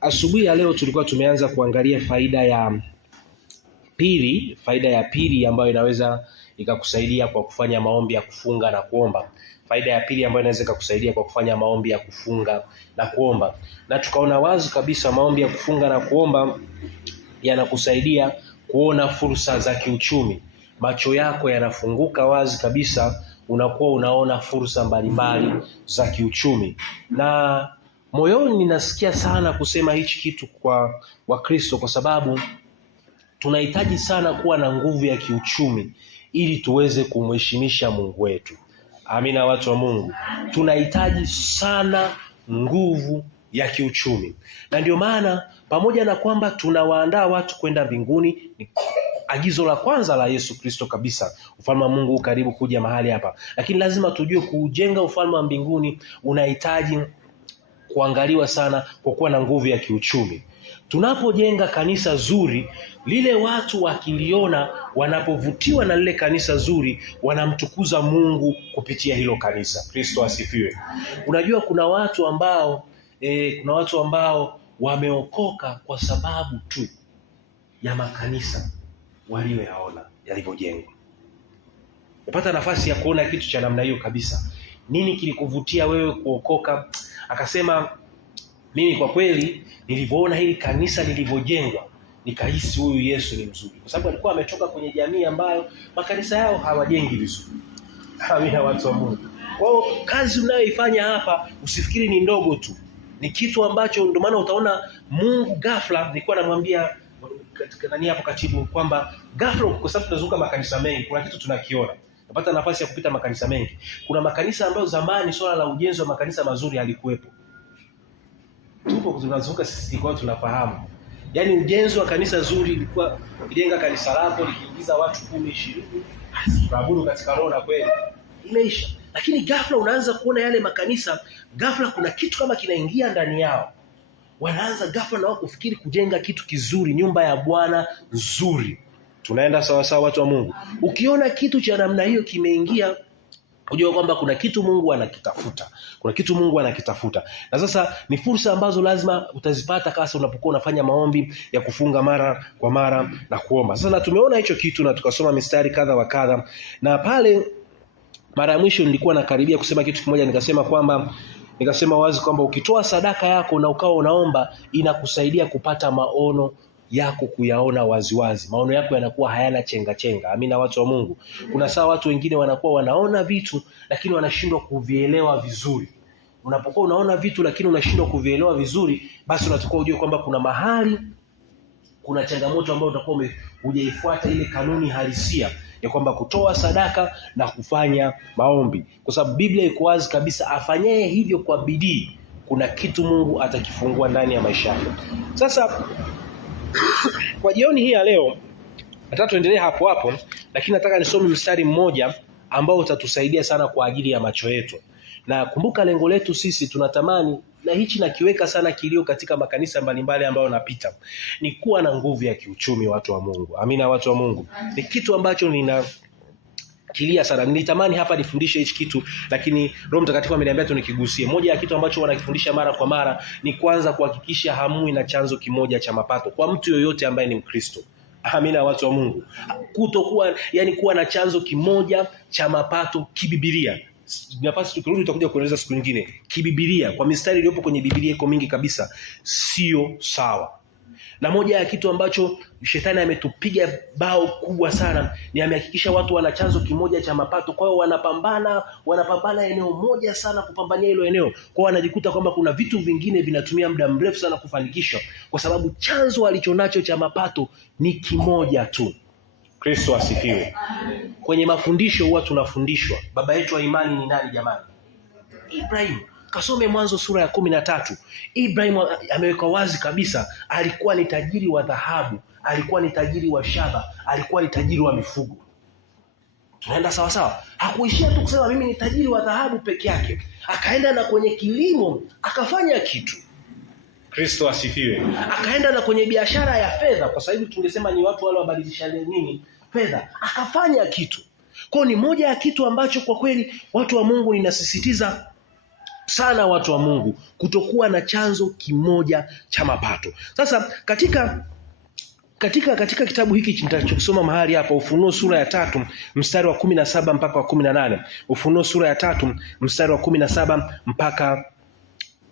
Asubuhi ya leo tulikuwa tumeanza kuangalia faida ya pili ambayo inaweza ikakusaidia kwa kufanya maombi ya kufunga na kuomba. Faida ya pili ambayo inaweza ikakusaidia kwa kufanya maombi ya kufunga na kuomba. Na tukaona wazi kabisa maombi ya kufunga na kuomba yanakusaidia kuona fursa za kiuchumi. Macho yako yanafunguka wazi kabisa, unakuwa unaona fursa mbalimbali za kiuchumi. Na moyoni ninasikia sana kusema hichi kitu kwa Wakristo kwa sababu tunahitaji sana kuwa na nguvu ya kiuchumi ili tuweze kumheshimisha Mungu wetu. Amina, watu wa Mungu. Tunahitaji sana nguvu ya kiuchumi. Na ndio maana pamoja na kwamba tunawaandaa watu kwenda mbinguni, ni agizo la kwanza la Yesu Kristo kabisa, ufalme wa Mungu karibu kuja mahali hapa. Lakini lazima tujue kujenga ufalme wa mbinguni unahitaji kuangaliwa sana kwa kuwa na nguvu ya kiuchumi. Tunapojenga kanisa zuri, lile watu wakiliona, wanapovutiwa na lile kanisa zuri, wanamtukuza Mungu kupitia hilo kanisa. Kristo asifiwe. Unajua kuna watu ambao wameokoka kwa sababu tu ya makanisa walioyaona yalivyojengwa. Upata nafasi ya kuona kitu cha namna hiyo kabisa. Nini kilikuvutia wewe kuokoka? Akasema, mimi kwa kweli nilivyoona hili kanisa lilivyojengwa, nikahisi huyu Yesu ni mzuri. Kwa sababu alikuwa ametoka kwenye jamii ambayo makanisa yao hawajengi vizuri. Amina, watu wa Mungu. Kwa hiyo kazi unayoifanya hapa usifikiri ni ndogo tu. Ni kitu ambacho ndio maana utaona Mungu ghafla, nilikuwa namwambia hapo katibu kwamba ghafla, kwa sababu tunazunguka makanisa mengi, kuna kitu tunakiona. Napata nafasi ya kupita makanisa mengi. Kuna makanisa ambayo zamani swala la ujenzi wa makanisa mazuri halikuwepo. Tupo tunazunguka sisi kwa tunafahamu. Yaani ujenzi wa kanisa zuri ilikuwa kujenga kanisa lako likiingiza watu 10-20, tunaabudu katika roho na kweli. Imeisha. Lakini ghafla unaanza kuona yale makanisa, ghafla kuna kitu kama kinaingia ndani yao. Wanaanza ghafla na wao kufikiri kujenga kitu kizuri, nyumba ya Bwana nzuri. Tunaenda sawa sawa, watu wa Mungu. Ukiona kitu cha namna hiyo kimeingia, unajua kwamba kuna kitu Mungu anakitafuta. Kuna kitu Mungu anakitafuta. Na sasa ni fursa ambazo lazima utazipata kasa unapokuwa unafanya maombi ya kufunga mara kwa mara na kuomba. Sasa tumeona hicho kitu na tukasoma mistari kadha wa kadha. Na pale mara ya mwisho nilikuwa nakaribia kusema kitu kimoja, nikasema wazi kwamba ukitoa sadaka yako na ukawa unaomba, inakusaidia kupata maono yako kuyaona waziwazi. Maono yako yanakuwa hayana chenga. Amina, watu wa Mungu. Kuna saa watu wengine wanakuwa wanaona vitu lakini wanashindwa kuvielewa vizuri. Unapokuwa unaona vitu lakini unashindwa kuvielewa vizuri, basi unatakiwa ujue kwamba kuna mahali kuna changamoto ambayo utakuwa hujaifuata ile kanuni halisia ya kwamba kutoa sadaka na kufanya maombi. Kwa sababu Biblia iko wazi kabisa, afanyaye hivyo kwa bidii, kuna kitu Mungu atakifungua ndani ya maisha yake. Sasa kwa jioni hii ya leo nataka tuendelee hapo, lakini nataka nisome mstari mmoja ambao utatusaidia sana kwa ajili ya macho yetu. Na kumbuka lengo letu sisi tunatamani, na hichi nakiweka sana kilio katika makanisa mbalimbali ambayo napita, ni kuwa na nguvu ya kiuchumi, watu wa Mungu. Amina, watu wa Mungu. Ni kitu ambacho kilia sana. Nilitamani hapa nifundishe hichi kitu, lakini Roho Mtakatifu ameniambia tu nikigusie. Moja ya kitu ambacho wanakifundisha mara kwa mara ni kwanza kuhakikisha hamui na chanzo kimoja cha mapato kwa mtu yoyote ambaye ni Mkristo. Amina, watu wa Mungu. Kuwa na chanzo kimoja cha mapato kibibilia. Nafasi tukirudi tutakuja kueleza siku nyingine. Kibibilia, kwa mistari iliyopo kwenye Biblia iko mingi kabisa, sio sawa. Na moja ya kitu ambacho shetani ametupiga bao kubwa sana ni amehakikisha watu wana chanzo kimoja cha mapato. Kwa hiyo wanapambana eneo moja sana kupambania hilo eneo. Kwa hiyo wanajikuta kwamba kuna vitu vingine vinatumia muda mrefu sana kufanikishwa kwa sababu chanzo alichonacho cha mapato ni kimoja tu. Kristo asifiwe. Kwenye mafundisho huwa tunafundishwa baba yetu wa imani ni nani jamani? Ibrahim. Kasome Mwanzo sura ya 13. Ibrahim ameweka wazi kabisa, alikuwa ni tajiri wa dhahabu, alikuwa ni tajiri wa shaba, alikuwa ni tajiri wa mifugo. Tunaenda sawa sawa. Hakuishia tu kusema mimi ni tajiri wa dhahabu peke yake. Akaenda na kwenye kilimo, akafanya kitu. Kristo asifiwe. Akaenda na kwenye biashara ya fedha, kwa sababu tungesema ni watu wale wabadilishana fedha. Akafanya kitu. Kwa ni moja ya kitu ambacho kwa kweli watu wa Mungu ninasisitiza sana watu wa Mungu kutokuwa na chanzo kimoja cha mapato. Sasa katika kitabu hiki nitachokisoma mahali hapa, Ufunuo sura ya 3 mstari wa 17 mpaka wa 18. Ufunuo sura ya 3 mstari wa 17 mpaka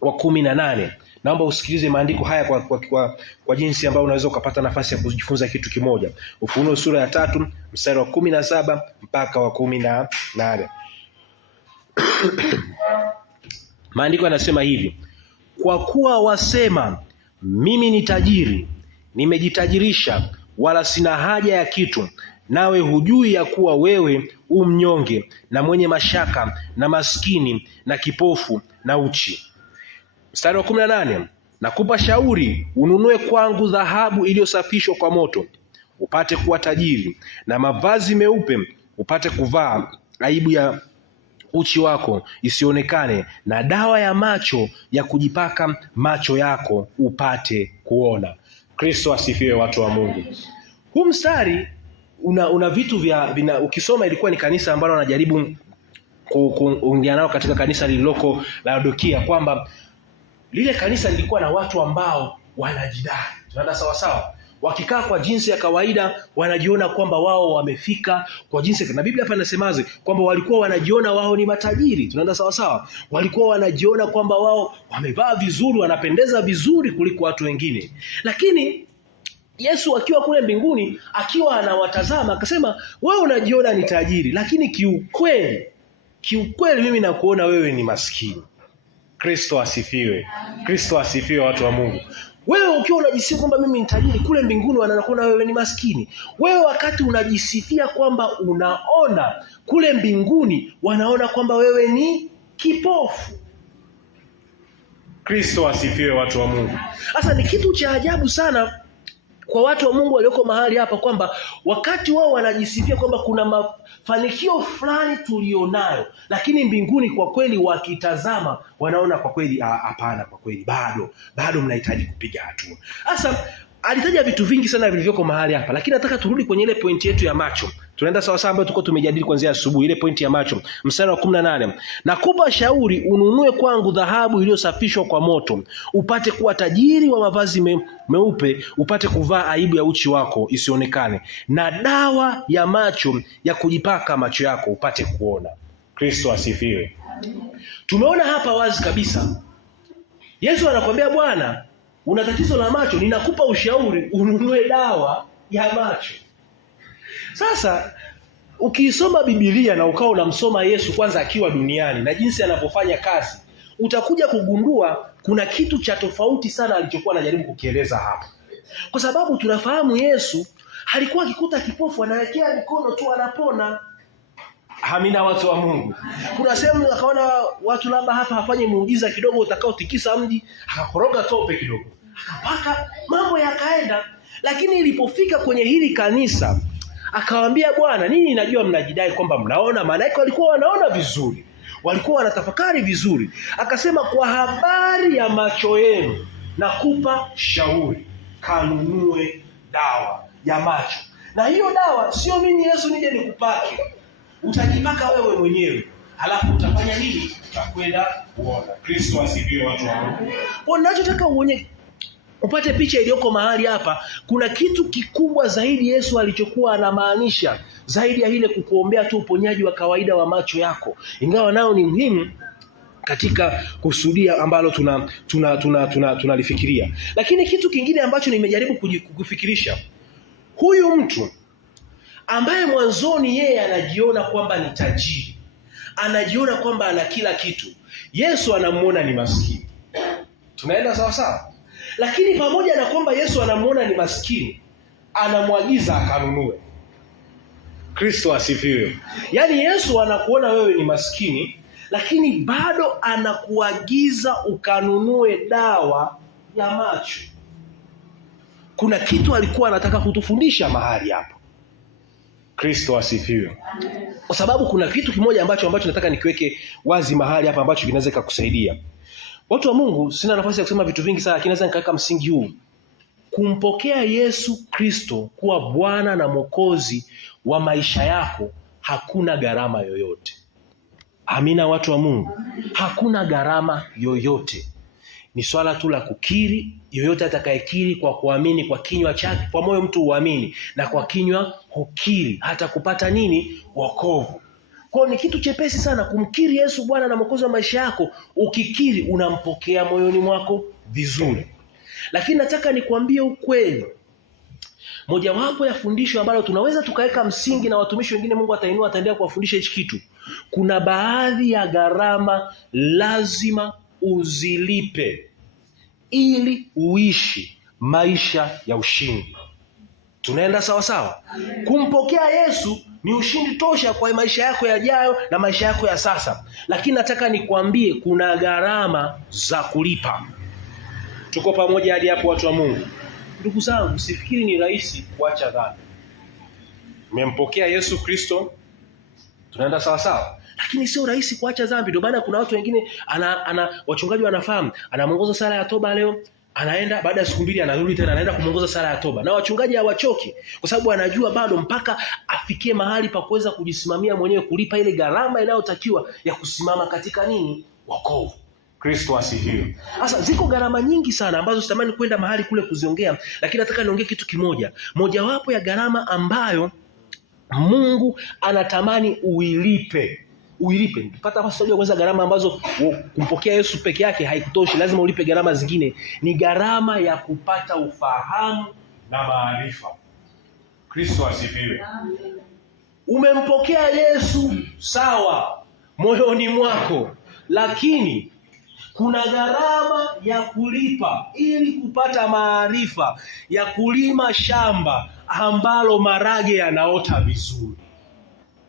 wa 18. Naomba usikilize maandiko haya kwa jinsi ambayo unaweza ukapata nafasi ya kujifunza kitu kimoja. Ufunuo sura ya 3 mstari wa 17 mpaka wa 18. Maandiko yanasema hivi: kwa kuwa wasema, mimi ni tajiri, nimejitajirisha, wala sina haja ya kitu, nawe hujui ya kuwa wewe mnyonge na mwenye mashaka na maskini na kipofu na uchi. Mstari wa 18, nakupa shauri, ununue kwangu dhahabu iliyosafishwa kwa moto, upate kuwa tajiri, na mavazi meupe upate kuvaa, aibu ya uchi wako isionekane, na dawa ya macho ya kujipaka macho yako upate kuona. Kristo asifiwe, watu wa Mungu. Huu mstari una vitu ukisoma, ilikuwa ni kanisa ambalo wanajaribu kuongea nao katika kanisa lililoko Laodikia, kwamba lile kanisa lilikuwa na watu ambao wanajidai. Tunaenda sawa sawa. Wakikaa kwa jinsi ya kawaida wanajiona kwamba wao wamefika kwa jinsi, na Biblia hapa inasemaje? Kwamba walikuwa wanajiona wao ni matajiri. Tunaenda sawa sawa. Walikuwa wanajiona kwamba wao wamevaa vizuri, wanapendeza vizuri kuliko watu wengine. Lakini Yesu akiwa kule mbinguni, akiwa anawatazama, akasema, wewe unajiona ni tajiri, lakini kiukweli mimi nakuona wewe ni maskini. Kristo asifiwe. Kristo asifiwe, watu wa Mungu. Wewe ukiwa unajisifia kwamba mimi ni tajiri, kule mbinguni wanakuona wewe ni maskini. Wewe wakati unajisifia kwamba unaona, kule mbinguni wanaona kwamba wewe ni kipofu. Kristo asifiwe, watu wa Mungu. Sasa ni kitu cha ajabu sana kwa watu wa Mungu walioko mahali hapa, kwamba wakati wao wanajisifia kwamba kuna mafanikio fulani tulionayo, lakini mbinguni kwa kweli wakitazama wanaona kwa kweli hapana, kwa kweli bado mnahitaji kupiga hatua. Sasa alitaja vitu vingi sana vilivyoko mahali hapa, lakini nataka turudi kwenye ile pointi yetu ya macho. Tunaenda sawa sawa ambayo tulikuwa tumejadili kuanzia asubuhi, ile pointi ya macho. Mstari wa 18, nakupa shauri, ununue kwangu dhahabu iliyosafishwa kwa moto, upate kuwa tajiri, wa mavazi meupe upate kuvaa, aibu ya uchi wako isionekane, na dawa ya macho ya kujipaka macho yako upate kuona. Kristo asifiwe. Tumeona hapa wazi kabisa Yesu anakuambia, bwana, una tatizo la macho, ninakupa ushauri, ununue dawa ya macho. Sasa ukiisoma Biblia na ukao unamsoma Yesu kwanza akiwa duniani na jinsi anavyofanya kazi, utakuja kugundua kuna kitu cha tofauti sana alichokuwa anajaribu kukieleza hapa. Kwa sababu tunafahamu Yesu alikuwa akikuta kipofu anawekea mikono tu anapona. Amina, watu wa Mungu. Kuna sehemu akaona watu labda hapa hafanye muujiza kidogo utakao tikisa mji, akakoroga tope kidogo, akapaka, mambo yakaenda. Lakini ilipofika kwenye hili kanisa, akawaambia, bwana, nini najua mnajidai kwamba mnaona, maana yake walikuwa wanaona vizuri, walikuwa wanatafakari vizuri. Akasema, kwa habari ya macho yenu nakupa shauri, kanunue dawa ya macho. Na hiyo dawa sio mimi Yesu nije nikupake, utajipaka wewe mwenyewe, halafu utafanya nini? Utakwenda kuona. Kristo asifiwe, watu wa Mungu. Kwa ninachotaka upate picha iliyoko mahali hapa, kuna kitu kikubwa zaidi Yesu alichokuwa anamaanisha, zaidi ya ile kukuombea tu uponyaji wa kawaida wa macho yako, ingawa nao ni muhimu katika kusudia ambalo tunalifikiria. Lakini kitu kingine ambacho nimejaribu kufikirisha, huyu mtu ambaye mwanzoni yeye anajiona kwamba ni tajiri, anajiona kwamba ana kila kitu, Yesu anamuona ni maskini. Tunaenda sawa sawa? Lakini pamoja na kwamba Yesu anamuona ni maskini, anamwagiza akanunue. Kristo asifiwe. Yaani Yesu anakuona wewe ni maskini, lakini bado anakuagiza ukanunue dawa ya macho. Kuna kitu alikuwa anataka kutufundisha mahali hapo. Kristo asifiwe. Kwa sababu kuna kitu kimoja ambacho nataka nikiweke wazi mahali hapa ambacho kinaweza kukusaidia. Watu wa Mungu, sina nafasi ya kusema vitu vingi sana, lakini naweza nikaweka msingi huu. Kumpokea Yesu Kristo kuwa Bwana na Mwokozi wa maisha yako hakuna gharama yoyote. Amina, watu wa Mungu. Hakuna gharama yoyote, ni swala tu la kukiri. Yoyote atakayekiri kwa kuamini kwa kinywa chake, kwa moyo mtu huamini na kwa kinywa hukiri, hata kupata nini? Wokovu. Kwa ni kitu chepesi sana kumkiri Yesu Bwana na Mwokozi wa maisha yako. Ukikiri unampokea moyoni mwako vizuri. Lakini nataka nikwambie ukweli, mojawapo ya fundisho ambalo tunaweza tukaweka msingi, na watumishi wengine Mungu atainua ataendelea kuwafundisha hichi kitu. Kuna baadhi ya gharama lazima uzilipe ili uishi maisha ya ushindi. Tunaenda sawa sawa? Kumpokea Yesu ni ushindi tosha kwa maisha yako yajayo na maisha yako ya sasa. Lakini nataka nikwambie kuna gharama za kulipa. Tuko pamoja hadi hapo, watu wa Mungu? Ndugu zangu, sifikiri ni rahisi kuacha dhambi. Nimempokea Yesu Kristo, tunaenda sawa sawa, lakini sio rahisi kuacha dhambi. Ndio maana kuna watu wengine wachungaji wanafahamu, anamuongoza sala ya toba leo, anaenda baada ya siku mbili anarudi tena anaenda kumuongoza sala ya toba. Na wachungaji hawachoki, kwa sababu anajua bado mpaka afikie mahali pa kuweza kujisimamia mwenyewe, kulipa ile gharama inayotakiwa ya kusimama katika nini? Wokovu. Kristo asifiwe. Sasa ziko gharama nyingi sana ambazo sitamani kwenda mahali kule kuziongea, lakini nataka niongee kitu kimoja. Mojawapo ya gharama ambayo Mungu anatamani uilipe. Pata basi kwanza gharama ambazo kumpokea Yesu peke yake haikutoshi, lazima ulipe gharama zingine. Ni gharama ya kupata ufahamu na maarifa. Kristo asifiwe. Umempokea Yesu sawa moyoni mwako, lakini kuna gharama ya kulipa ili kupata maarifa ya kulima shamba ambalo marage yanaota vizuri.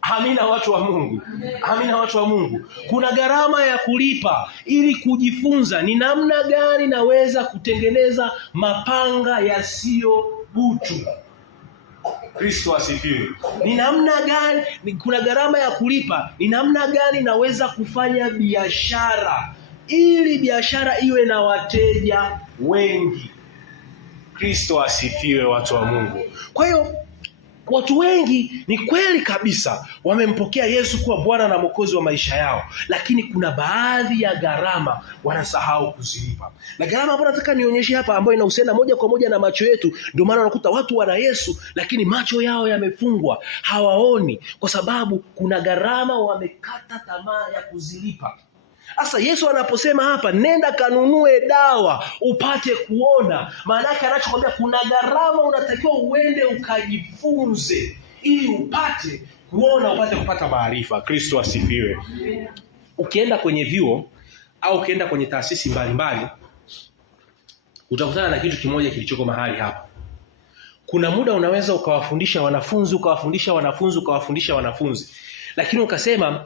Amina, watu wa Mungu. Amina, watu wa Mungu. Kuna gharama ya kulipa ili kujifunza ni namna gani naweza kutengeneza mapanga yasiyo butu. Kristo asifiwe. Ni namna gani, kuna gharama ya kulipa ni namna gani naweza kufanya biashara ili biashara iwe na wateja wengi. Kristo asifiwe, watu wa Mungu. Kwa hiyo watu wengi ni kweli kabisa wamempokea Yesu kuwa Bwana na Mwokozi wa maisha yao, lakini kuna baadhi ya gharama wanasahau kuzilipa. Na gharama ambayo nataka nionyeshe hapa, ambayo inahusiana moja kwa moja na macho yetu. Ndio maana unakuta watu wana Yesu lakini macho yao yamefungwa, hawaoni, kwa sababu kuna gharama wamekata tamaa ya kuzilipa. Sasa Yesu anaposema hapa, nenda kanunue dawa upate kuona, maana yake anachokwambia kuna gharama unatakiwa uende ukajifunze ili upate kuona, upate kupata maarifa. Kristo asifiwe. Ukienda kwenye vyuo au ukienda kwenye taasisi mbalimbali, utakutana na kitu kimoja kilichoko mahali hapa. Kuna muda unaweza ukawafundisha wanafunzi, lakini ukasema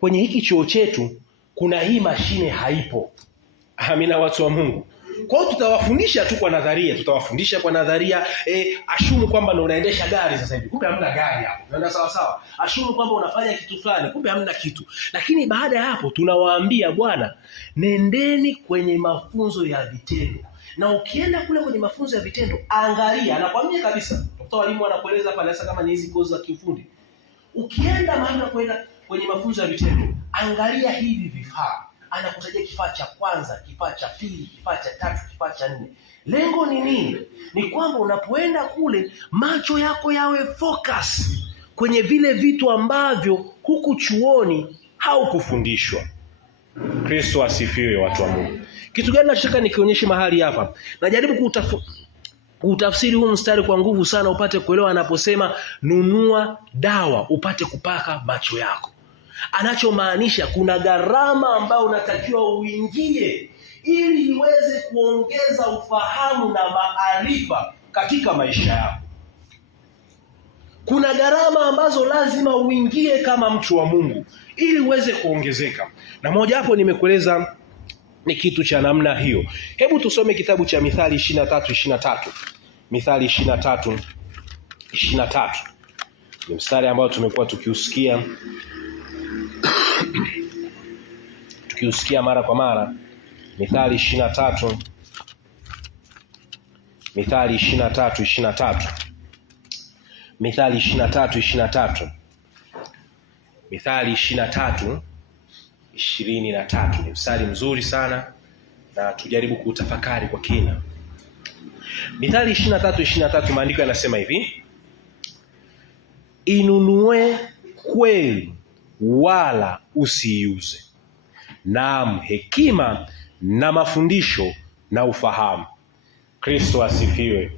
kwenye hiki chuo chetu kuna hii mashine haipo. Amina, watu wa Mungu. Kwa hiyo tutawafundisha tu kwa nadharia, ashumu kwamba ndo unaendesha gari sasa hivi, kumbe hamna gari hapo. Unaenda sawa sawa. Ashumu kwamba unafanya kitu fulani, kumbe hamna kitu. Lakini baada ya hapo tunawaambia, bwana, nendeni kwenye mafunzo ya vitendo. Na ukienda kule kwenye mafunzo ya vitendo, angalia, anakuambia kabisa, mtoto walimu anakueleza hapa hasa kama ni hizi kozi za kiufundi. Ukienda mahali na kwenda kwenye mafunzo ya vitendo, angalia hivi vifaa. Anakutajia kifaa cha kwanza, kifaa cha pili, kifaa cha tatu, kifaa cha nne. Lengo ni nini? Ni kwamba unapoenda kule macho yako yawe focus kwenye vile vitu ambavyo huku chuoni haukufundishwa. Kristo asifiwe, watu wa Mungu. Kitu gani nataka nikionyeshe mahali hapa? Najaribu utafsiri huu mstari kwa nguvu sana upate kuelewa anaposema nunua dawa upate kupaka macho yako. Anachomaanisha kuna gharama ambayo unatakiwa uingie ili iweze kuongeza ufahamu na maarifa katika maisha yako. Kuna gharama ambazo lazima uingie kama mtu wa Mungu ili uweze kuongezeka. Na moja hapo nimekueleza ni kitu cha namna hiyo. Hebu tusome kitabu cha Mithali 23:23. Mithali 23:23. Ni mstari ambao tumekuwa tukiusikia mara kwa mara. Mithali 23:23. Mithali 23:23. Mithali 23:23. Mithali 23:23. 23. Ni mstari mzuri sana na tujaribu kutafakari kwa kina. Mithali 23:23 maandiko yanasema hivi: inunue kweli wala usiiuze, naam hekima na mafundisho na ufahamu. Kristo asifiwe.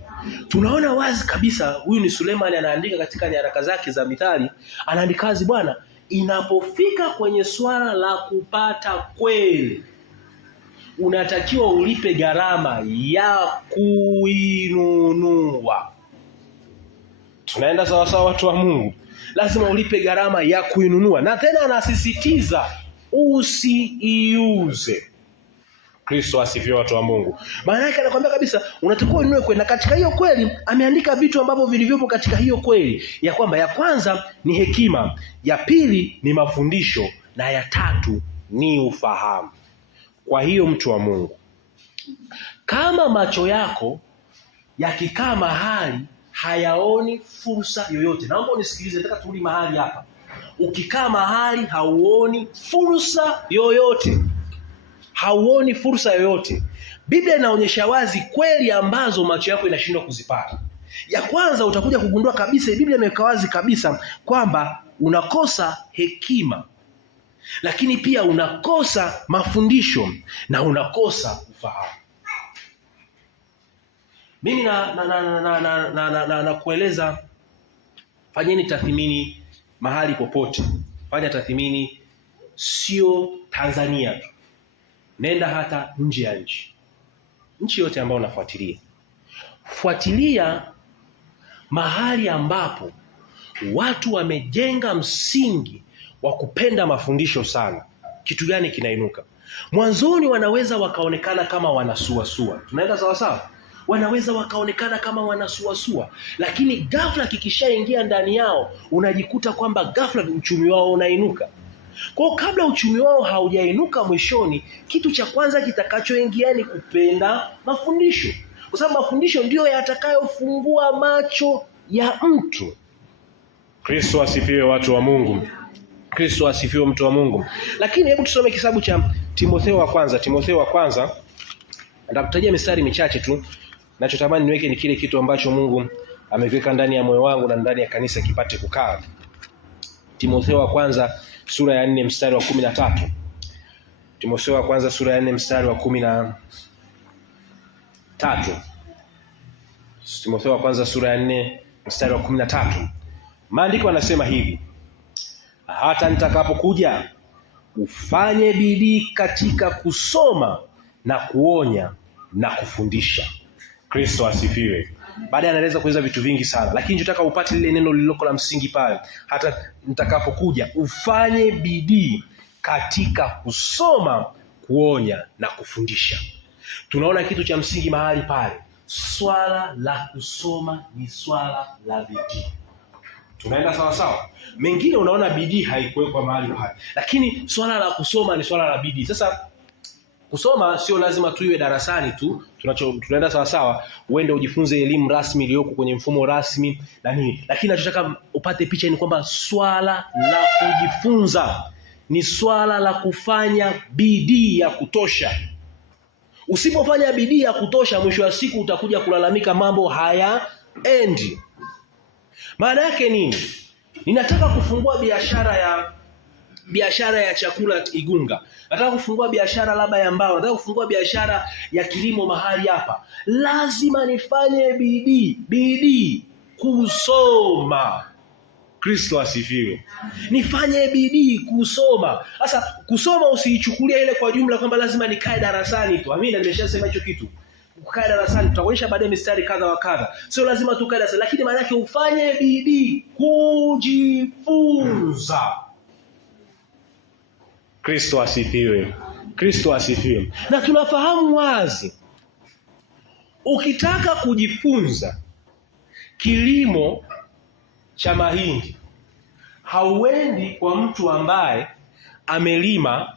Tunaona wazi kabisa huyu ni Sulemani anaandika katika nyaraka zake za Mithali, anaandika wazi bwana, inapofika kwenye swala la kupata kweli unatakiwa ulipe gharama ya kuinunua. Tunaenda sawa sawa watu wa Mungu, lazima ulipe gharama ya kuinunua, na tena anasisitiza usiiuze. Kristo asifiwe watu wa Mungu. Maana yake anakuambia kabisa unatakiwa ununue kweli, na katika hiyo kweli ameandika vitu ambavyo vilivyopo katika hiyo kweli, ya kwamba ya kwanza ni hekima, ya pili ni mafundisho, na ya tatu ni ufahamu. Kwa hiyo mtu wa Mungu, kama macho yako yakikaa mahali hayaoni fursa yoyote, naomba unisikilize, nataka turudi mahali hapa. Ukikaa mahali hauoni fursa yoyote, hauoni fursa yoyote, Biblia inaonyesha wazi kweli ambazo macho yako inashindwa kuzipata. Ya kwanza utakuja kugundua kabisa, Biblia imeweka wazi kabisa kwamba unakosa hekima, lakini pia unakosa mafundisho na unakosa ufahamu. Mimi na kueleza, fanyeni tathmini mahali popote. Fanya tathmini sio Tanzania tu, nenda hata nje ya nchi yote ambayo unafuatilia. Fuatilia mahali ambapo watu wamejenga msingi wa kupenda mafundisho sana. Kitu gani kinainuka? Mwanzoni wanaweza wakaonekana kama wanasuasua. Tunaenda sawa sawa? Wanaweza wakaonekana kama wanasuasua, lakini ghafla kikishaingia ndani yao unajikuta kwamba ghafla uchumi wao unainuka. Kwa kabla uchumi wao haujainuka mwishoni, kitu cha kwanza kitakachoingia ni kupenda mafundisho, kwa sababu mafundisho ndio yatakayofungua macho ya mtu. Kristo asifiwe watu wa Mungu. Kristo asifiwe mtu wa Mungu. Lakini hebu tusome kitabu cha Timotheo wa kwanza. Nitakutajia mistari michache tu. Ninachotamani niweke ni kile kitu ambacho Mungu amekiweka ndani ya moyo wangu na ndani ya kanisa kipate kukaa. Timotheo wa kwanza sura ya 4 mstari wa 13. Timotheo wa kwanza sura ya 4 mstari wa 13. Timotheo wa kwanza sura ya 4 mstari wa 13. Maandiko yanasema hivi: hata nitakapokuja ufanye bidii katika kusoma na kuonya na kufundisha. Kristo asifiwe. Baada anaeleza kuweza vitu vingi sana, lakini nataka upate lile neno lililoko la msingi pale. Hata nitakapokuja ufanye bidii katika kusoma, kuonya na kufundisha. Tunaona kitu cha msingi mahali pale. Swala la kusoma ni swala la bidii. Tunaenda sawa sawa? Mengine unaona bidii haikuwekwa mahali pale, lakini swala la kusoma ni swala la bidii. Sasa kusoma sio lazima tuiwe darasani tu, tunaenda sawa sawa, uende ujifunze elimu rasmi iliyoko kwenye mfumo rasmi na nini. Lakini nachotaka upate picha ni kwamba swala la kujifunza ni swala la kufanya bidii ya kutosha. Usipofanya bidii ya kutosha, mwisho wa siku utakuja kulalamika mambo hayaendi. Maana yake nini? Ninataka kufungua biashara ya chakula Igunga. Nataka kufungua biashara labda ya mbao. Nataka kufungua biashara ya kilimo mahali hapa. Lazima nifanye bidii kusoma. Kristo asifiwe. Nifanye bidii kusoma. Sasa kusoma usiichukulia ile kwa jumla kwamba lazima nikae darasani tu. Amina, nimeshasema hicho kitu. Ukae darasani, tutakuonyesha baadaye mistari kadha wa kadha. Sio lazima tukae darasani, lakini maana yake ufanye bidii kujifunza. Kristo asifiwe. Kristo asifiwe. Na tunafahamu wazi, ukitaka kujifunza kilimo cha mahindi, hauendi kwa mtu ambaye amelima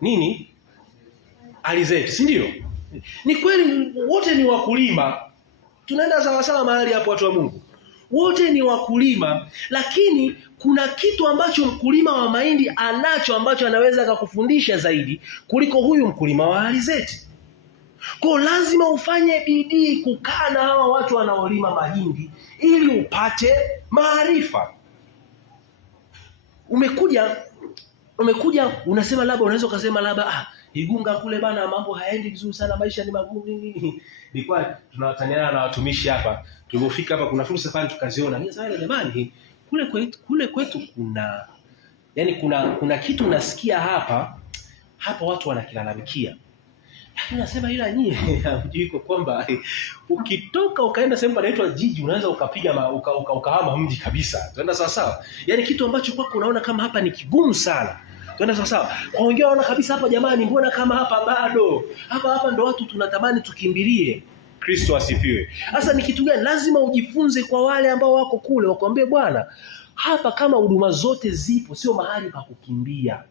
nini? Alizeti, si ndio? Ni kweli wote ni wakulima. Tunaenda sawa sawa mahali hapo watu wa Mungu. wote ni wakulima, lakini kuna kitu ambacho mkulima wa mahindi anacho ambacho anaweza akakufundisha zaidi kuliko huyu mkulima wa alizeti. Kwa lazima ufanye bidii kukaa na hawa watu wanaolima mahindi ili upate maarifa. Umekuja unasema labda unaweza ukasema labda Igunga kule bana mambo haendi vizuri sana, maisha ni magumu nini. Nilikuwa tunawataniana na watumishi hapa. Tulipofika hapa kuna fursa fulani tukaziona. Mimi sasa jamani kule kwetu kuna kitu nasikia hapa watu wanakilalamikia. Nasema ila nyie hujui kwamba ukitoka ukaenda sehemu panaitwa jiji unaweza ukapiga ukahama mji kabisa. Tunaenda sawa sawa. Yaani kitu ambacho kwako unaona kama hapa ni kigumu sana. Tunaenda sawa sawa. Kwa wengine wanaona kabisa hapa jamani mbona kama hapa bado. Hapa ndo watu tunatamani tukimbilie. Kristo asifiwe. Sasa ni kitu gani lazima ujifunze kwa wale ambao wako kule wakwambie bwana hapa kama huduma zote zipo sio mahali pa kukimbia.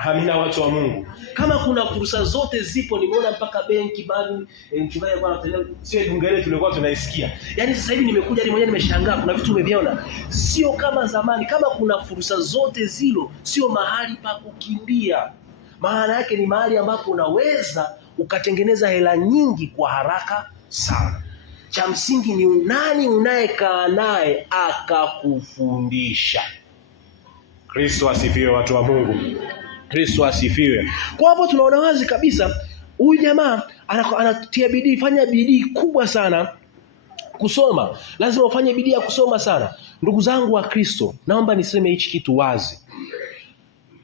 Amina watu wa Mungu. Kama kuna fursa zote zipo nimeona mpaka benki bali mchungaji bwana sio Igunga tulikuwa tunaisikia. Yaani sasa hivi nimekuja hadi mwenyewe nimeshangaa kuna vitu umeviona. Sio kama zamani, kama kuna fursa zote zilo sio mahali pa kukimbia. Maana yake ni mahali ambapo unaweza ukatengeneza hela nyingi kwa haraka sana. Cha msingi ni nani unayekaa naye akakufundisha. Kristo asifiwe watu wa Mungu. Kristo asifiwe. Kwa hapo tunaona wazi kabisa huyu jamaa anatia bidii, fanya bidii kubwa sana kusoma. Lazima ufanye bidii ya kusoma sana. Ndugu zangu wa Kristo, naomba niseme hichi kitu wazi.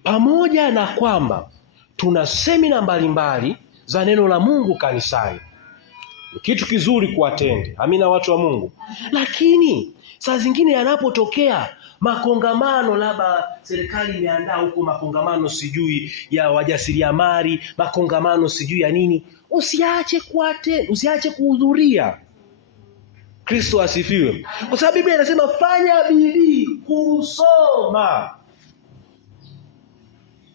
Pamoja na kwamba tuna semina mbalimbali za neno la Mungu kanisani. Kitu kizuri kuattend. Amina watu wa Mungu. Lakini saa zingine yanapotokea makongamano labda serikali imeandaa huko makongamano sijui ya wajasiriamali, makongamano sijui ya nini, usiache kuhudhuria. Kristo asifiwe. Kwa sababu Biblia inasema fanya bidii kusoma.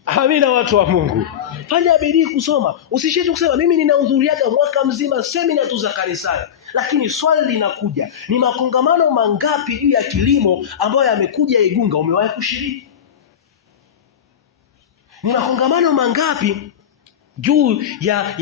Amina watu wa Mungu. Fanya bidii kusoma. Usishite kusema mimi ninahudhuriaga mwaka mzima semina tu za kanisani. Lakini swali linakuja, ni makongamano mangapi juu ya kilimo ambayo yamekuja Igunga umewahi kushiriki? Ni makongamano mangapi juu ya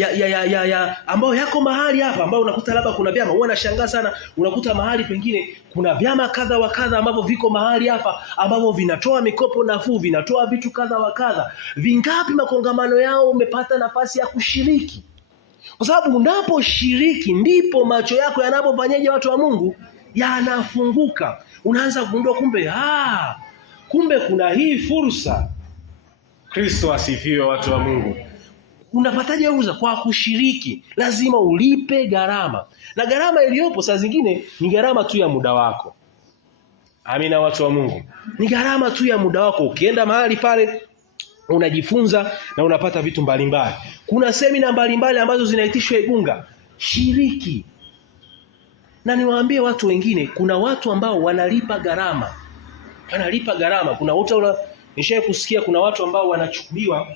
ambayo yako mahali hapa ambao unakuta labda kuna vyama, huwa nashangaa sana unakuta mahali pengine kuna vyama kadha wa kadha ambavyo viko mahali hapa ambavyo vinatoa mikopo nafuu, vinatoa vitu kadha wa kadha. Vingapi makongamano yao umepata nafasi ya kushiriki? Kwa sababu unaposhiriki ndipo macho yako yanapofanyaje watu wa Mungu yanafunguka. Unaanza kugundua kumbe kuna hii fursa. Kristo asifiwe watu wa Mungu. Unapataje fursa? Kwa kushiriki. Lazima ulipe gharama. Na gharama iliyopo saa zingine ni gharama tu ya muda wako. Amina watu wa Mungu. Ni gharama tu ya muda wako. Ukienda mahali pale unajifunza na unapata vitu mbalimbali. Kuna semina mbalimbali ambazo zinaitishwa Igunga. Shiriki. Na niwaambie watu wengine, kuna watu ambao wanalipa gharama. Kuna watu nishaye kusikia kuna watu ambao wanachukuliwa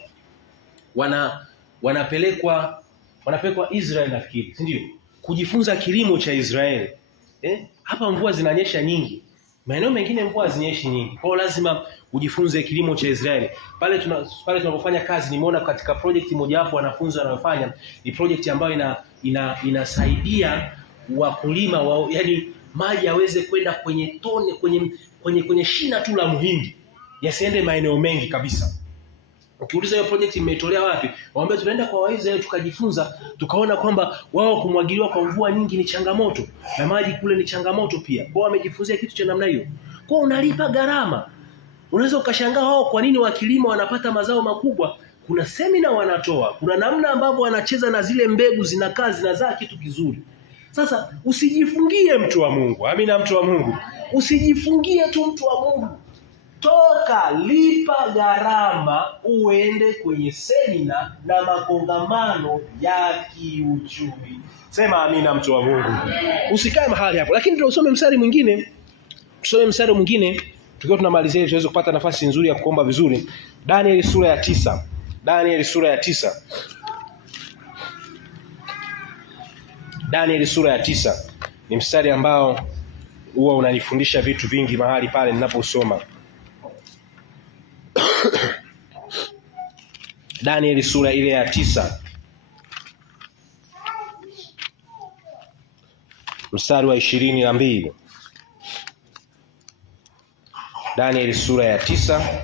wanapelekwa Israeli nafikiri, si ndio? Kujifunza kilimo cha Israeli. Hapa mvua zinanyesha nyingi. Maeneo mengine mvua zinyeshi nyingi. Kwa lazima ujifunze kilimo cha Israeli. Pale tunapofanya kazi nimeona katika project moja hapo wanafunzi wanayofanya ni project ambayo inasaidia wakulima yani maji yaweze kwenda kwenye tone kwenye shina tu la muhindi. Yasiende maeneo mengi kabisa. Ukiuliza hiyo project imetolea wapi? Waambie tunaenda kwa Waisraeli tukajifunza, tukaona kwamba wao kumwagiliwa kwa mvua nyingi ni changamoto na maji kule ni changamoto pia. Kwa wamejifunzia kitu cha namna hiyo. Kwa unalipa gharama. Unaweza ukashangaa wao kwa nini wakilima wanapata mazao makubwa? Kuna semina wanatoa, kuna namna ambavyo wanacheza na zile mbegu zinazaa kitu kizuri. Sasa usijifungie mtu wa Mungu. Amina mtu wa Mungu. Usijifungie tu mtu wa Mungu. Toka lipa gharama uende kwenye semina na makongamano ya kiuchumi. Sema amina mtu wa Mungu. Usikae mahali hapo. Lakini tusome mstari mwingine. Tukiwa tunamalizia tuweze kupata nafasi nzuri ya kuomba vizuri. Danieli sura ya 9. Danieli sura ya 9 ni mstari ambao huwa unanifundisha vitu vingi mahali pale ninaposoma. Danieli sura ile ya 9 mstari wa 22. Danieli sura ya 9.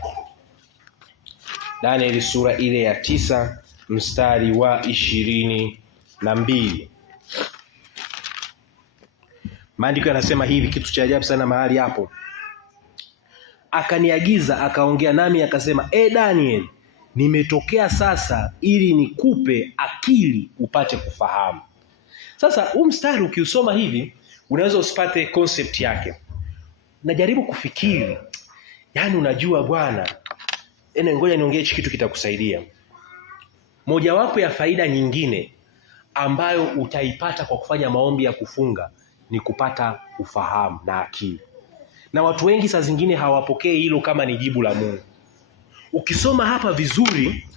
Danieli sura ile ya 9 mstari wa 22. Maandiko yanasema hivi, kitu cha ajabu sana mahali hapo. Akaniagiza, akaongea nami, akasema, Daniel, nimetokea sasa ili nikupe akili upate kufahamu. Sasa huu mstari ukiusoma hivi unaweza usipate concept yake. Najaribu kufikiri, yani unajua bwana, ngoja niongee hichi kitu kitakusaidia. Mojawapo ya faida nyingine ambayo utaipata kwa kufanya maombi ya kufunga ni kupata ufahamu na akili. Na watu wengi saa zingine hawapokei hilo kama ni jibu la Mungu. Ukisoma hapa vizuri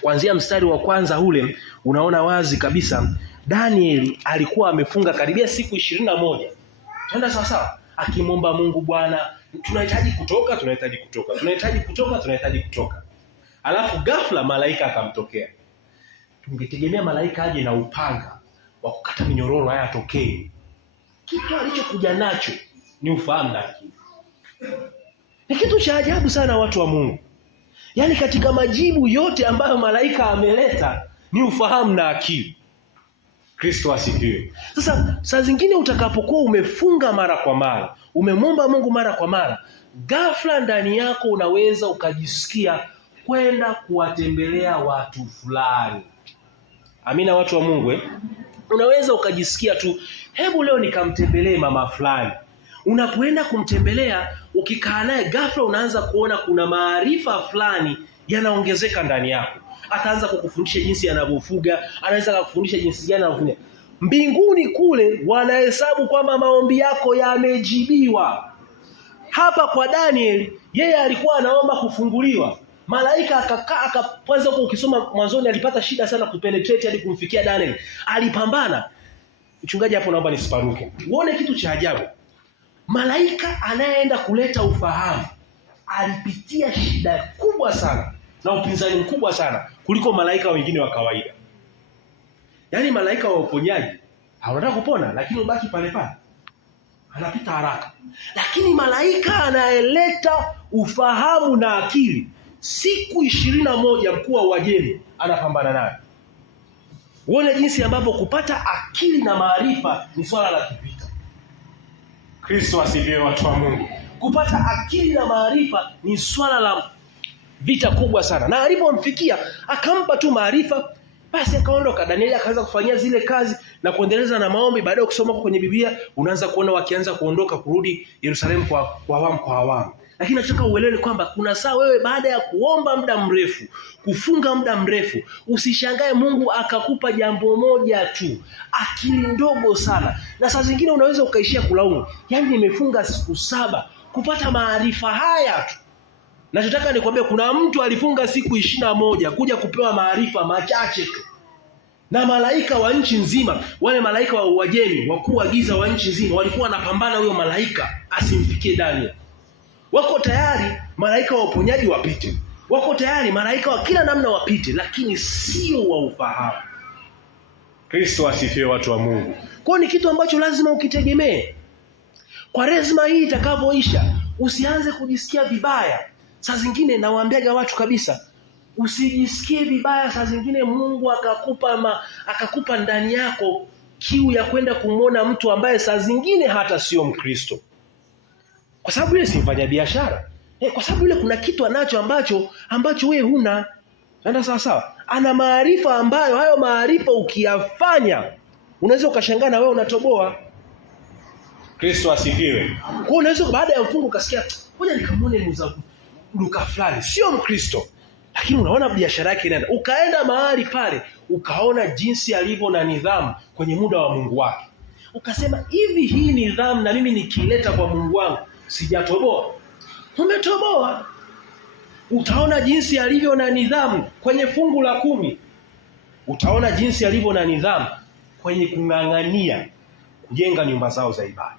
kuanzia mstari wa kwanza ule, unaona wazi kabisa Danieli alikuwa amefunga karibia siku 21. Tunaenda sawa sawa, akimwomba Mungu, Bwana, tunahitaji kutoka, tunahitaji kutoka, tunahitaji kutoka, tunahitaji kutoka. Alafu ghafla malaika akamtokea. Tungetegemea malaika aje na upanga wa kukata minyororo haya atokee. Kitu alichokuja nacho ni ufahamu na akili. Ni kitu cha ajabu sana watu wa Mungu. Yaani katika majibu yote ambayo malaika ameleta ni ufahamu na akili. Kristo asifiwe. Sasa saa zingine utakapokuwa umefunga mara kwa mara, umemwomba Mungu mara kwa mara, ghafla ndani yako unaweza ukajisikia kwenda kuwatembelea watu fulani. Amina watu wa Mungu. Unaweza ukajisikia tu, hebu leo nikamtembelee mama fulani. Unapoenda kumtembelea, ukikaa naye, ghafla unaanza kuona kuna maarifa fulani yanaongezeka ndani yako. Ataanza kukufundisha jinsi anavyofuga, anaweza kukufundisha jinsi gani anafanya. Mbinguni kule wanahesabu kwamba maombi yako yamejibiwa. Hapa kwa Daniel, yeye alikuwa anaomba kufunguliwa. Malaika akakaa kwanza, huko ukisoma mwanzoni alipata shida sana kupenetrate hadi kumfikia Daniel. Alipambana. Mchungaji hapo naomba nisiparuke. Uone kitu cha ajabu. Malaika anayeenda kuleta ufahamu alipitia shida kubwa sana na upinzani mkubwa sana kuliko malaika wengine wa kawaida. Yaani malaika wa uponyaji hawataka kupona, lakini ubaki pale pale, anapita haraka. Lakini malaika anayeleta ufahamu na akili, siku 21 mkuu wa Uajemi anapambana naye. Uone jinsi ambavyo kupata akili na maarifa ni swala la kivita. Kristo asifiwe watu wa Mungu. Kupata akili na maarifa ni swala la vita kubwa sana. Na alipomfikia akampa tu maarifa, basi akaondoka. Danieli akaanza kufanyia zile kazi na kuendeleza na maombi. Baadaye kusoma kwenye Biblia unaanza kuona wakianza kuondoka kurudi Yerusalemu kwa awamu. Lakini nataka uelewe kwamba kuna saa wewe baada ya kuomba muda mrefu, kufunga muda mrefu, usishangae Mungu akakupa jambo moja tu, akili ndogo sana. Na saa zingine unaweza ukaishia kulaumu, yaani nimefunga siku 7 kupata maarifa haya tu. Na nataka nikwambie kuna mtu alifunga siku 21 kuja kupewa maarifa machache tu. Na malaika wa nchi nzima, wale malaika wa Uajemi, wakuu wa giza wa nchi nzima, walikuwa wanapambana huyo malaika asimfikie Daniel. Wako tayari malaika wa uponyaji wapite. Wako tayari malaika wa kila namna wapite, lakini sio wa ufahamu. Kristo asifiwe watu wa Mungu. Kwa ni kitu ambacho lazima ukitegemee. Kwa rezima hii itakavyoisha, usianze kujisikia vibaya. Saa zingine nawaambiaga watu kabisa, usijisikie vibaya. Saa zingine Mungu akakupa ndani yako kiu ya kwenda kumwona mtu ambaye saa zingine hata sio Mkristo. Kwa sababu yule si mfanya biashara. Kwa sababu yule kuna kitu anacho ambacho wewe huna. Nenda sawa sawa. Ana maarifa ambayo hayo maarifa ukiyafanya unaweza ukashangaa na wewe unatoboa. Kristo asifiwe. Kwa unaweza baada ya mfungo ukasikia, ngoja nikamwone muuza duka fulani, sio Mkristo, lakini unaona biashara yake inaenda. Ukaenda mahali pale, ukaona jinsi alivyo na nidhamu kwenye muda wa Mungu wake. Ukasema, hivi hii nidhamu na mimi nikileta kwa Mungu wangu sijatoboa? Umetoboa. Utaona jinsi alivyo na nidhamu kwenye fungu la 10. Utaona jinsi alivyo na nidhamu kwenye kung'ang'ania kujenga nyumba zao za ibada.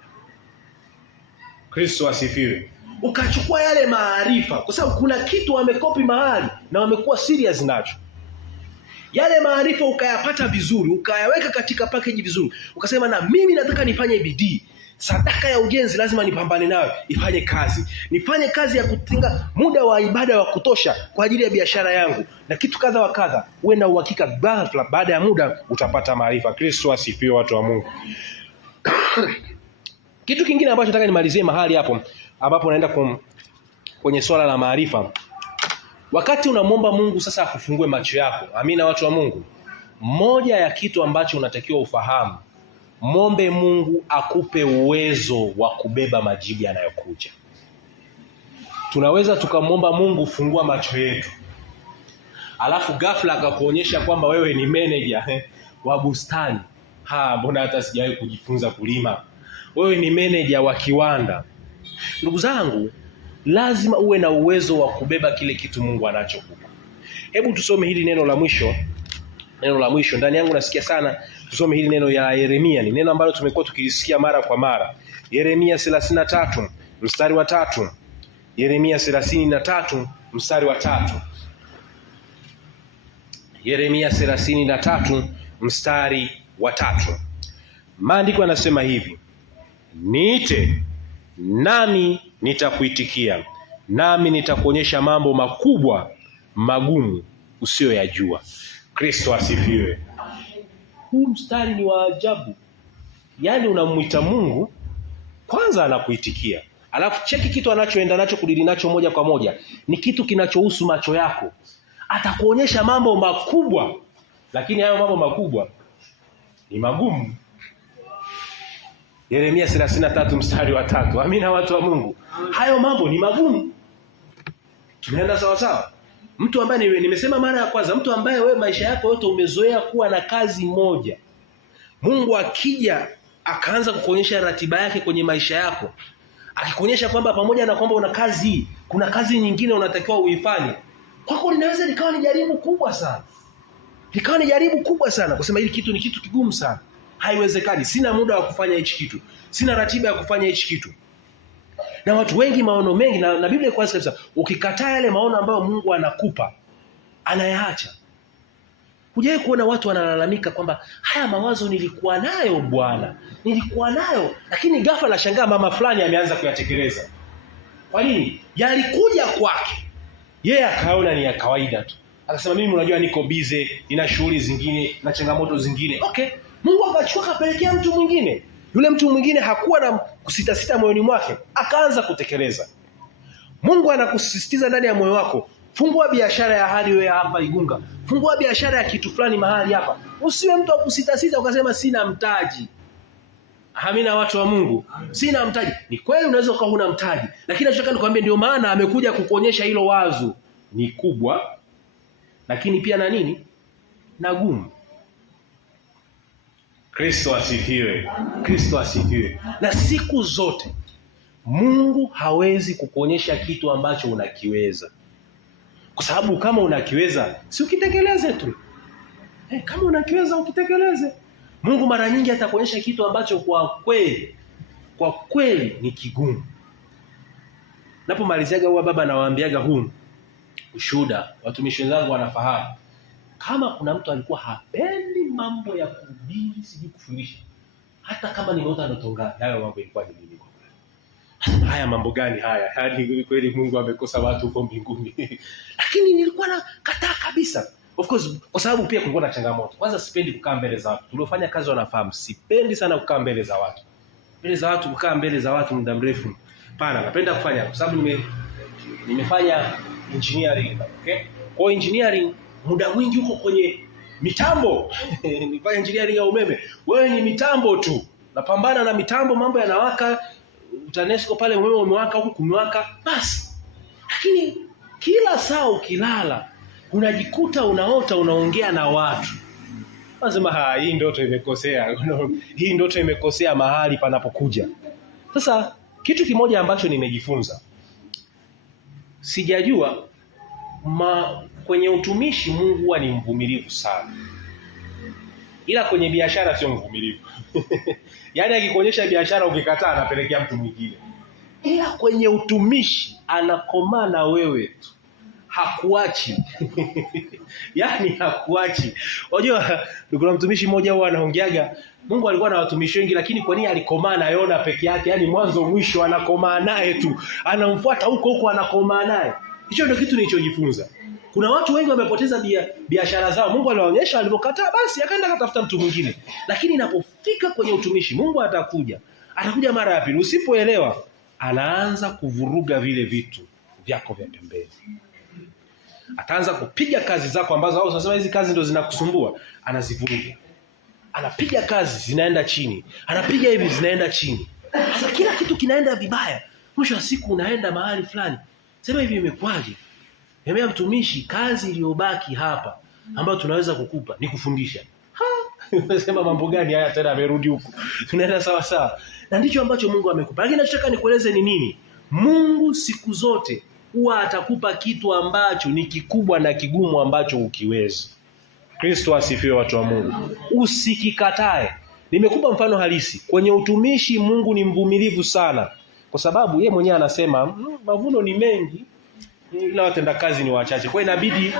Kristo asifiwe. Ukachukua yale maarifa, kwa sababu kuna kitu wamekopi mahali na wamekuwa serious nacho. Yale maarifa ukayapata vizuri, ukayaweka katika package vizuri. Ukasema na mimi nataka nifanye bidii. Sadaka ya ujenzi lazima nipambane nayo, ifanye kazi. Nifanye kazi ya kutenga muda wa ibada wa kutosha kwa ajili ya biashara yangu. Na kitu kadha wa kadha, uwe na uhakika baada ya muda utapata maarifa. Kristo asifiwe, watu wa Mungu. Kitu kingine ambacho nataka nimalizie mahali hapo ambapo naenda kwenye swala la maarifa. Wakati unamwomba Mungu sasa akufungue macho yako, amina watu wa Mungu, moja ya kitu ambacho unatakiwa ufahamu, muombe Mungu akupe uwezo wa kubeba majibu yanayokuja. Tunaweza tukamwomba Mungu fungua macho yetu, alafu ghafla akakuonyesha kwamba wewe ni manager wa bustani. Mbona hata sijawahi kujifunza kulima. Wewe ni manager wa kiwanda. Ndugu zangu, lazima uwe na uwezo wa kubeba kile kitu Mungu anachokupa. Hebu tusome hili neno la mwisho. Neno la mwisho ndani yangu nasikia sana tusome hili neno ya Yeremia. Ni neno ambalo tumekuwa tukilisikia mara kwa mara. Yeremia 33 mstari wa 3. Yeremia 33 mstari wa 3. Yeremia 33 mstari wa 3. Maandiko yanasema hivi: niite nami nitakuitikia, nami nitakuonyesha mambo makubwa magumu usiyoyajua. Kristo asifiwe. Huu mstari ni wa ajabu. Yaani unamuita Mungu, kwanza anakuitikia. Alafu cheki kitu anachoenda nacho kudili nacho moja kwa moja. Ni kitu kinachohusu macho yako. Atakuonyesha mambo makubwa, lakini hayo mambo makubwa ni magumu. Yeremia 33 mstari wa 3. Amina watu wa Mungu. Hayo mambo ni magumu. Tunaenda sawa sawa? Mtu ambaye nimesema mara ya kwanza, mtu ambaye wewe maisha yako yote umezoea kuwa na kazi moja. Mungu akija akaanza kukuonyesha ratiba yake kwenye maisha yako, akikuonyesha kwamba pamoja na kwamba una kazi hii, kuna kazi nyingine unatakiwa uifanye. Kwako linaweza likawa ni jaribu kubwa sana. Likawa ni jaribu kubwa sana kusema hili kitu ni kitu kigumu sana. Haiwezekani, sina muda wa kufanya hichi kitu. Sina ratiba ya kufanya hichi kitu. Na watu wengi maono mengi na Biblia kwa kabisa, ukikataa yale maono ambayo Mungu anakupa, anayaacha. Hujawahi kuona watu wanalalamika kwamba haya mawazo nilikuwa nayo Bwana, nilikuwa nayo, lakini ghafla nashangaa mama fulani ameanza kuyatekeleza. Kwa nini? Yalikuja kwake. Yeye akaona ni ya kawaida tu. Akasema mimi unajua niko busy, nina shughuli zingine na changamoto zingine. Okay. Mungu akachukua kapelekea mtu mwingine. Yule mtu mwingine hakuwa na kusita moyoni mwake, akaanza kutekeleza. Mungu anakusisitiza ndani ya moyo wako, fungua biashara ya hali wewe hapa Igunga. Fungua biashara ya kitu fulani mahali hapa. Usiwe mtu wa kusita ukasema sina mtaji. Amina watu wa Mungu. Sina mtaji. Ni kweli unaweza kuwa huna mtaji, lakini nataka nikwambie ndio maana amekuja kukuonyesha hilo wazo ni kubwa, lakini pia na nini? Na gumu. Kristo asifiwe. Kristo asifiwe. Na siku zote Mungu hawezi kukuonyesha kitu ambacho unakiweza. Kwa sababu kama unakiweza, si ukitekeleze tu. Kama unakiweza ukitekeleze. Mungu mara nyingi atakuonyesha kitu ambacho kwa kweli ni kigumu. Napomaliziaga huwa baba nawaambiaga huu ushuhuda, watumishi wenzangu wanafahamu. Kama kuna mtu alikuwa hapendi mambo ya kuhubiri, siji kufundisha, hata kama nimeota ndoto ngani, hayo mambo ilikuwa ni mimi kwa kweli. Haya mambo gani haya? Hadi kweli Mungu amekosa watu huko mbinguni. Lakini nilikuwa na kataa kabisa. Of course, kwa sababu pia kulikuwa na changamoto. Kwanza sipendi kukaa mbele za watu. Tuliofanya kazi wanafahamu, sipendi sana kukaa mbele za watu. Mbele za watu, kukaa mbele za watu muda mrefu. Hapana, napenda kufanya kwa sababu nimefanya engineering, okay? Kwa engineering muda mwingi uko kwenye mitambo. Nifanya engineering ya umeme. Wewe ni mitambo tu. Napambana na mitambo, mambo yanawaka, TANESCO pale umeme umewaka huku kumewaka, basi. Lakini kila saa ukilala unajikuta unaota unaongea na watu. Nasema hii ndoto imekosea. Hii ndoto imekosea mahali panapokuja. Sasa kitu kimoja ambacho nimejifunza, sijajua kwenye utumishi Mungu huwa ni mvumilivu sana. Ila kwenye biashara sio mvumilivu. Yaani akikuonyesha biashara ukikataa anapelekea mtu mwingine. ila kwenye utumishi anakomaa na wewe tu, hakuachi. Yani hakuachi. Unajua kuna mtumishi mmoja huwa anaongeaga, Mungu alikuwa na watumishi wengi, lakini kwa nini alikomaa na Yona peke yake? Yani mwanzo mwisho anakomaa naye tu, anamfuata huko anakomaa naye. Hicho ndio kitu nilichojifunza. Kuna watu wengi wamepoteza biashara zao. Mungu aliwaonyesha, alipokataa basi akaenda katafuta mtu mwingine. Lakini inapofika kwenye utumishi, Mungu atakuja mara ya pili. Usipoelewa, anaanza kuvuruga vile vitu vyako vya pembeni. Ataanza kupiga kazi zako ambazo au sasa hizi kazi ndio zinakusumbua, anazivuruga. Anapiga kazi zinaenda chini, anapiga hivi zinaenda chini. Sasa kila kitu kinaenda vibaya. Mwisho wa siku unaenda mahali fulani, sema hivi, imekwaje? Niambia mtumishi, kazi iliyobaki hapa ambayo tunaweza kukupa ni kufundisha. Unasema mambo gani haya tena, amerudi huko. Tunaenda sawa sawa. Na ndicho ambacho Mungu amekupa. Lakini nataka nikueleze ni nini? Mungu siku zote huwa atakupa kitu ambacho ni kikubwa na kigumu ambacho ukiwezi. Kristo asifiwe, watu wa Mungu. Usikikatae. Nimekupa mfano halisi. Kwenye utumishi Mungu ni mvumilivu sana. Kwa sababu yeye mwenyewe anasema mavuno ni mengi, ila watendakazi ni wachache. Kwa hiyo inabidi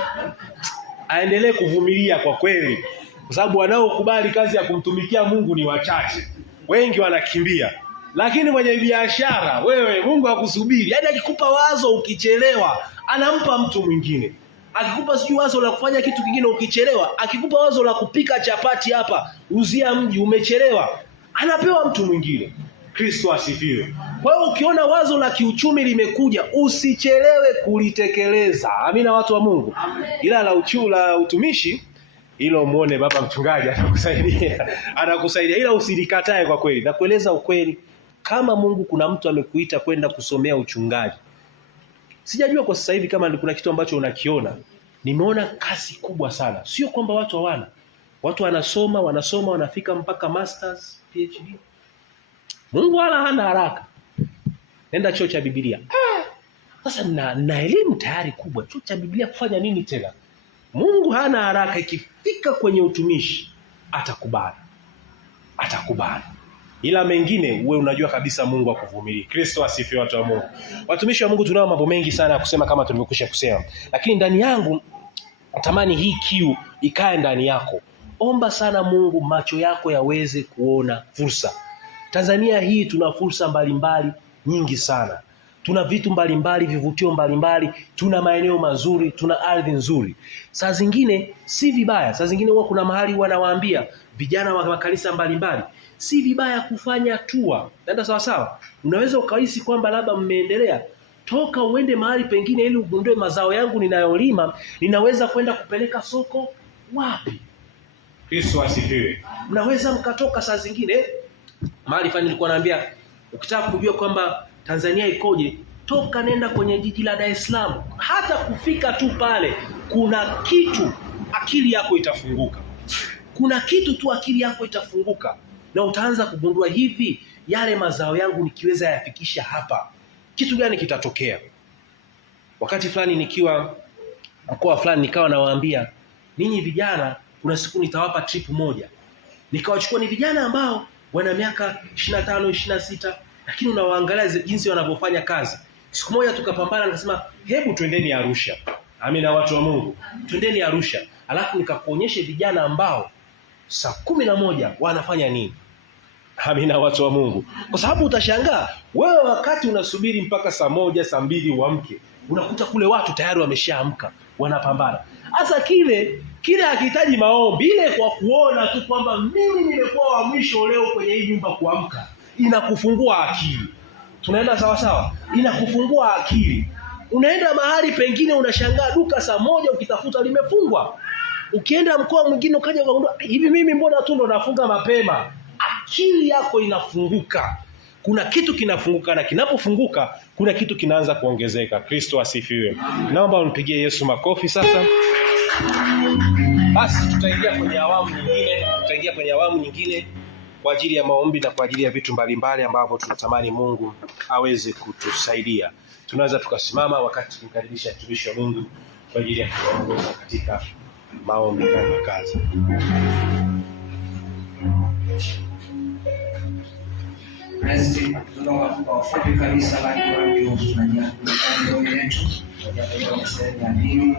aendelee kuvumilia kwa kweli. Kwa sababu wanaokubali kazi ya kumtumikia Mungu ni wachache. Wengi wanakimbia. Lakini kwenye biashara, wewe Mungu hakusubiri. Yaani akikupa wazo ukichelewa, anampa mtu mwingine. Akikupa sijui wazo la kufanya kitu kingine ukichelewa, akikupa wazo la kupika chapati hapa, uzia mji, umechelewa, anapewa mtu mwingine. Kristo asifiwe. Kwa hiyo ukiona wazo la kiuchumi limekuja, usichelewe kulitekeleza. Amina, watu wa Mungu. Ila la utumishi, hilo muone baba mchungaji anakusaidia. Ila usilikatae kwa kweli. Na kueleza ukweli, kama Mungu kuna mtu amekuita kwenda kusomea uchungaji, sijajua kwa sasa hivi kama kuna kitu ambacho unakiona. Nimeona kazi kubwa sana. Sio kwamba watu hawana. Watu wanasoma wanafika mpaka masters, PhD. Mungu wala hana haraka. Nenda chuo cha Biblia. Sasa na elimu tayari kubwa. Chuo cha Biblia kufanya nini tena? Mungu hana haraka. Ikifika kwenye utumishi atakubali. Ila mengine uwe unajua kabisa Mungu akuvumilia. Kristo asifiwe, watu wa Mungu. Watumishi wa Mungu tunao mambo mengi sana ya kusema kama tulivyokwisha kusema. Lakini ndani yangu natamani hii kiu ikae ndani yako. Omba sana Mungu macho yako yaweze kuona fursa. Tanzania hii tuna fursa mbalimbali nyingi sana. Tuna vitu mbalimbali, vivutio mbalimbali, tuna maeneo mazuri, tuna ardhi nzuri. Saa zingine si vibaya. Saa zingine huwa kuna mahali wanawaambia vijana wa makanisa mbalimbali, si vibaya kufanya tour. Nenda sawa sawa. Unaweza ukahisi kwamba labda mmeendelea, toka uende mahali pengine ili ugundue mazao yangu ninayolima ninaweza kwenda kupeleka soko wapi. Kristo asifiwe. Mnaweza mkatoka saa zingine mahali fani. Nilikuwa naambia ukitaka kujua kwamba Tanzania ikoje, toka nenda kwenye jiji la Dar es Salaam. Hata kufika tu pale kuna kitu akili yako itafunguka. Kuna kitu tu akili yako itafunguka na utaanza kugundua, hivi yale mazao yangu nikiweza yafikisha hapa, kitu gani kitatokea? Wakati fulani nikiwa mkoa fulani nikawa nawaambia, ninyi vijana kuna siku nitawapa trip moja. Nikawachukua ni vijana ambao wana miaka 25, 26, lakini unawaangalia jinsi wanavyofanya kazi. Siku moja tukapambana, nikasema hebu twendeni Arusha. Amina, watu wa Mungu. Twendeni Arusha. Alafu nikakuonyeshe vijana ambao saa 11 wanafanya nini. Amina, watu wa Mungu. Kwa sababu utashangaa wewe wakati unasubiri mpaka saa 1, saa 2 uamke, unakuta kule watu tayari wameshaamka, wanapambana. Hasa kile hakihitaji maombi, ile kwa kuona tu kwamba mimi nimekuwa wa mwisho leo kwenye hii nyumba kuamka, inakufungua akili. Tunaenda sawa sawa, inakufungua akili. Unaenda mahali pengine unashangaa duka saa 1 ukitafuta limefungwa. Ukienda mkoa mwingine ukaja ukagundua, hivi mimi mbona tu ndo nafunga mapema? Akili yako inafunguka. Kuna kitu kinafunguka, na kinapofunguka kuna kitu kinaanza kuongezeka. Kristo asifiwe. Naomba unipigie Yesu makofi sasa. Basi tutaingia kwenye awamu nyingine kwa ajili ya maombi na kwa ajili ya vitu mbalimbali ambavyo tunatamani Mungu aweze kutusaidia. Tunaweza tukasimama wakati tukikaribisha mtumishi wa Mungu kwa ajili ya kuongoza katika maombi kama kazi. President kwa ufupi kabisa bali ndio tunajiandaa ndio yetu kwa sehemu ya pili.